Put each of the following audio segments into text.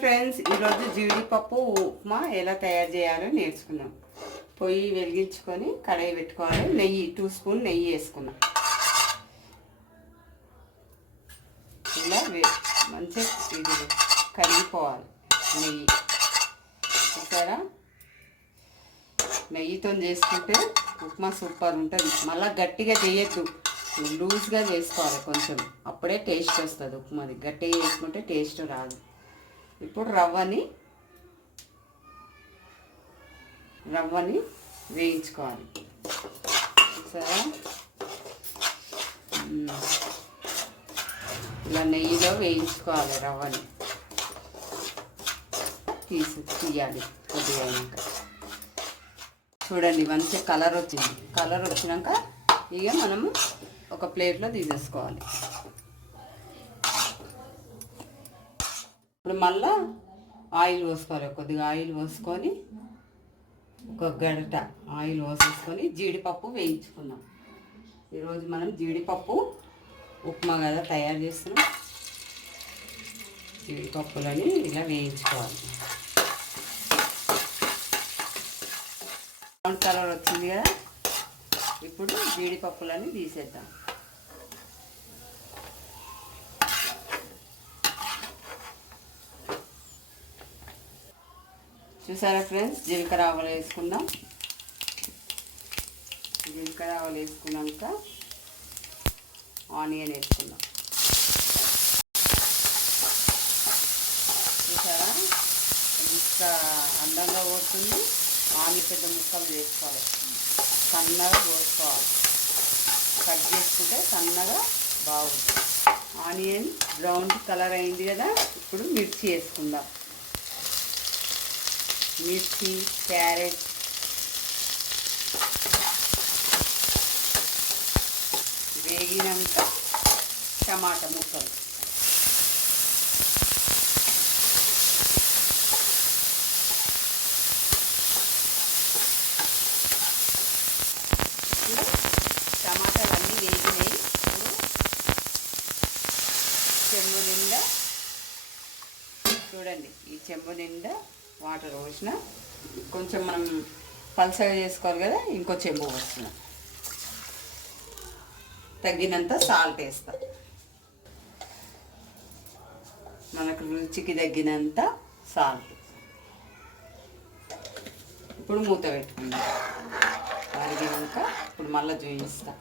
Friends, ఈరోజు జీడిపప్పు ఉప్మా ఎలా తయారు చేయాలో నేర్చుకుందాం. పొయ్యి వెలిగించుకొని కడాయి పెట్టుకోవాలి. నెయ్యి 2 స్పూన్ నెయ్యి వేసుకున్నాం. ఇలా మంచిగా ఇది కరిగిపోవాలి నెయ్యి. చూసారా, నెయ్యితో చేసుకుంటే ఉప్మా సూపర్ ఉంటుంది. మళ్ళీ గట్టిగా చేయొద్దు, లూజ్గా చేసుకోవాలి కొంచెం, అప్పుడే టేస్ట్ వస్తుంది ఉప్మాది. గట్టిగా చేసుకుంటే టేస్ట్ రాదు. ఇప్పుడు రవ్వని వేయించుకోవాలి. సరే, ఇలా నెయ్యిలో వేయించుకోవాలి. రవ్వని తీయాలి కొద్దిగా అయినాక. చూడండి, మంచి కలర్ వచ్చింది. కలర్ వచ్చినాక ఇక మనము ఒక ప్లేట్లో తీసేసుకోవాలి. ఇప్పుడు మళ్ళా ఆయిల్ పోసుకోవాలి. కొద్దిగా ఆయిల్ పోసుకొని ఒక గరిట ఆయిల్ పోసేసుకొని జీడిపప్పు వేయించుకుందాం. ఈరోజు మనం జీడిపప్పు ఉప్మా కదా తయారు చేస్తున్నాం. జీడిపప్పులని ఇలా వేయించుకోవాలి. బ్రౌన్ కలర్ వచ్చింది కదా, ఇప్పుడు జీడిపప్పులని తీసేద్దాం. చూసారా ఫ్రెండ్స్, జీలకర్ర ఆవాలు వేసుకుందాం. జీలకర్ర ఆవాలు వేసుకున్నాక ఆనియన్ వేసుకుందాం. చూసారా, ఇంత అందంగా పోతుంది. ఆనియన్ పెద్ద ముక్కలు వేసుకోవాలి, సన్నగా కోసుకోవాలి. కట్ చేసుకుంటే సన్నగా బాగుంటుంది. ఆనియన్ బ్రౌన్ కలర్ అయింది కదా, ఇప్పుడు మిర్చి వేసుకుందాం. మిర్చి, క్యారెట్, వేగినాక టమాటా ముక్కలు, టమాటాలన్నీ వేగినాయి. ఇప్పుడు చెంబు నిండా చూడండి, ఈ చెంబు నిండా వాటర్ పోసిన. కొంచెం మనం పలసగా చేసుకోవాలి కదా, ఇంకో చెంబు పోస్తున్నాం. తగినంత సాల్ట్ వేస్తాం. మనకు రుచికి తగ్గినంత సాల్ట్. ఇప్పుడు మూత పెట్టుకుందాం. కరిగినాక ఇప్పుడు మళ్ళీ చూపిస్తాం.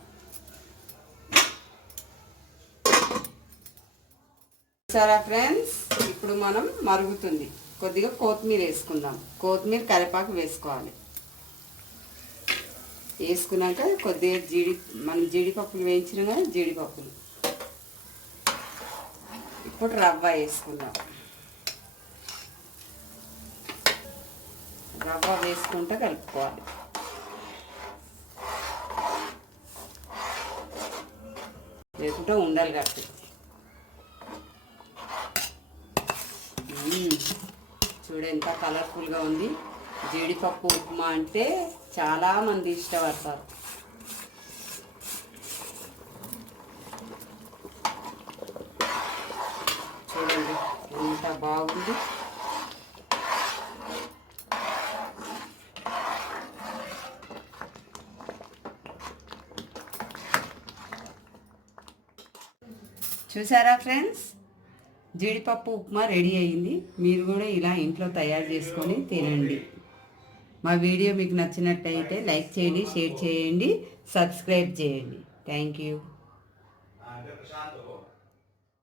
సరే ఫ్రెండ్స్, ఇప్పుడు మనం మరుగుతుంది. కొద్దిగా కొత్తిమీర వేసుకుందాం. కొత్తిమీర, కరివేపాకు వేసుకోవాలి. వేసుకున్నాక కొద్దిగా మనం జీడిపప్పులు వేయించినాం కదా, జీడిపప్పులు. ఇప్పుడు రవ్వ వేసుకుందాం. రవ్వ వేసుకుంటే కలుపుకోవాలి. లేకుంటే ఉండాలి కట్టి. చూడు ఎంత కలర్ఫుల్గా ఉంది. జీడిపప్పు ఉప్మా అంటే చాలామంది ఇష్టపడతారు. చూడండి ఎంత బాగుంది. చూసారా ఫ్రెండ్స్, జీడిపప్పు ఉప్మా రెడీ అయ్యింది. మీరు కూడా ఇలా ఇంట్లో తయారు చేసుకొని తినండి. మా వీడియో మీకు నచ్చినట్టయితే లైక్ చేయండి, షేర్ చేయండి, సబ్స్క్రైబ్ చేయండి. Thank you.